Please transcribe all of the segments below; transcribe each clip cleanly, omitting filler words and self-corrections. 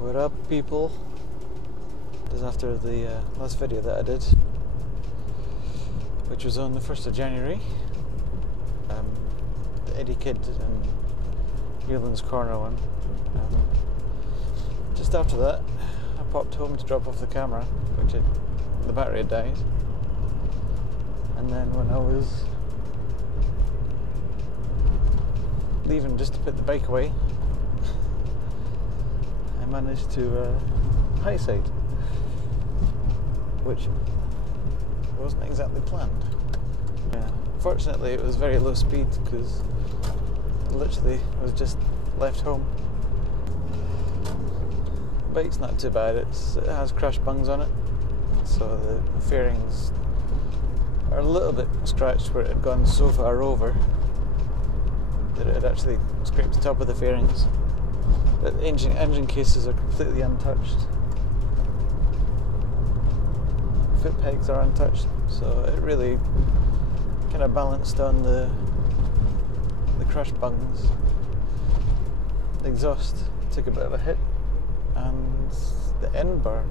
What up, people? This is after the last video that I did, which was on the 1st of January. The Eddie Kid and Newlands Corner one. Just after that, I popped home to drop off the camera, which the battery had died. And then when I was leaving just to put the bike away, I managed to Highside, which wasn't exactly planned. Yeah. Fortunately, it was very low speed because literally I was just left home. The bike's not too bad. It has crash bungs on it, so the fairings are a little bit scratched where it had gone so far over that it had actually scraped the top of the fairings. But the engine cases are completely untouched. Foot pegs are untouched, so it really kind of balanced on the crash bungs. The exhaust took a bit of a hit, and the end bar,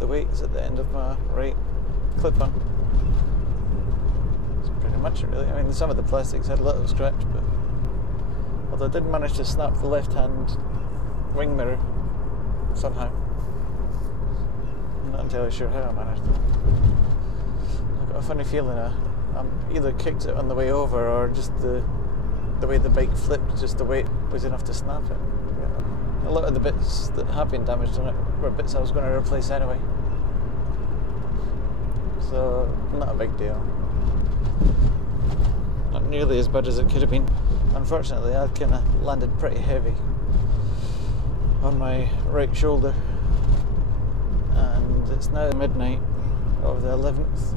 the weight is at the end of my right clip-on. That's pretty much it, really. I mean, some of the plastics had a little scratch, but although I did manage to snap the left-hand wing mirror somehow. I'm not entirely sure how I managed it. I've got a funny feeling I either kicked it on the way over, or just the way the bike flipped, just the weight was enough to snap it. Yeah. A lot of the bits that have been damaged on it were bits I was going to replace anyway. So, not a big deal. Not nearly as bad as it could have been. Unfortunately, I kind of landed pretty heavy on my right shoulder, and it's now midnight of the 11th,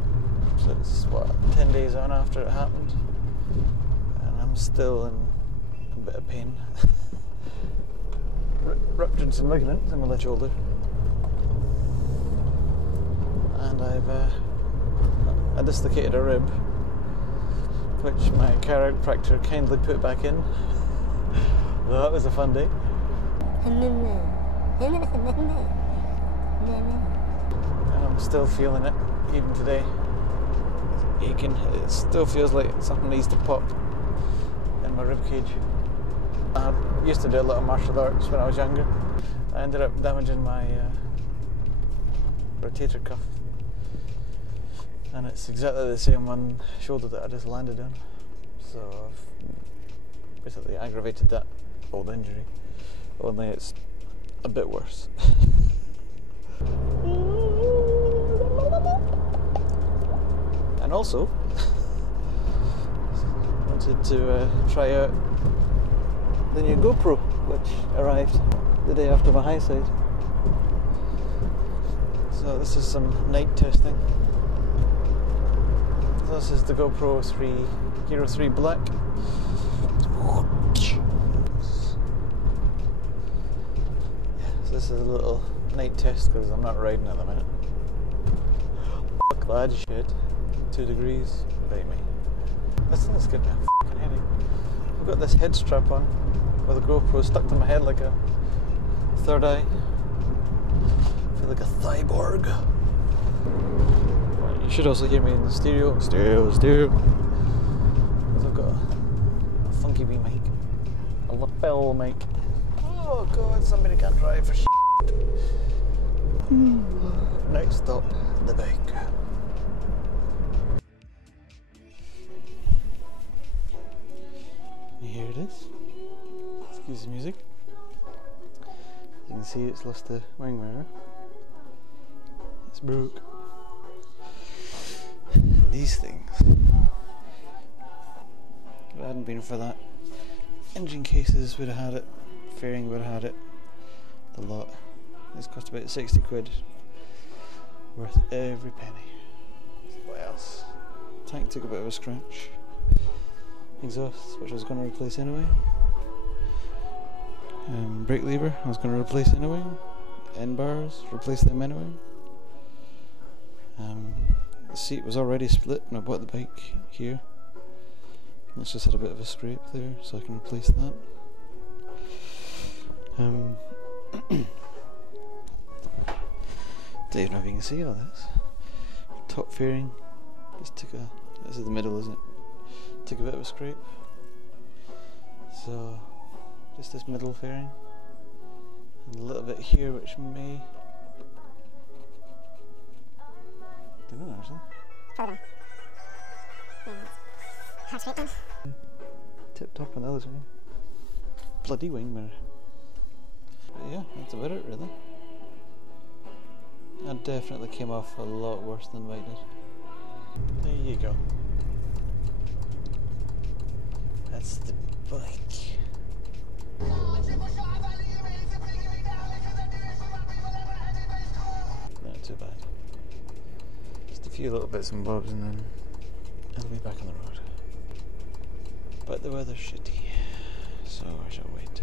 so it's 10 days on after it happened, and I'm still in a bit of pain. Ruptured some ligaments in my left shoulder, and I dislocated a rib, which my chiropractor kindly put back in. Well, that was a fun day. And I'm still feeling it, even today. It's aching. It still feels like something needs to pop in my ribcage. I used to do a lot of martial arts when I was younger. I ended up damaging my rotator cuff, and it's exactly the same one shoulder that I just landed on. So I've basically aggravated that old injury, only it's a bit worse. And also, wanted to try out the new GoPro, which arrived the day after my Highside. So this is some night testing. This is the GoPro 3 Hero 3 Black. So this is a little night test because I'm not riding at the minute. Fuck that shit. 2 degrees, bite me. This thing's giving me a fucking headache. I've got this head strap on with a GoPro stuck to my head like a third eye. I feel like a cyborg. You should also hear me in the stereo. Because I've got a funky wee mic. A lapel mic. Oh god, somebody can't drive for shit. Next stop, the bike. Here it is. Excuse the music. You can see it's lost the wing mirror. It's broke. These things, if it hadn't been for that, engine cases would have had it, fairing would have had it, the lot. It's cost about 60 quid, worth every penny. What else? Tank took a bit of a scratch. Exhaust, which I was going to replace anyway. Brake lever, I was going to replace anyway. End bars, replace them anyway. The seat was already split when I bought the bike here. It's just had a bit of a scrape there, so I can replace that. Don't even know if you can see all this. Top fairing, just took a, this is the middle, isn't it? Took a bit of a scrape. So, just this middle fairing. And a little bit here which may... don't know actually. Further. Half straight then. Tip top on the other side. Bloody wing mirror. But yeah, that's about it really. That definitely came off a lot worse than Mike did. There you go. That's the bike. Not too bad. Just a few little bits and bobs and then I'll be back on the road. But the weather's shitty, so I shall wait.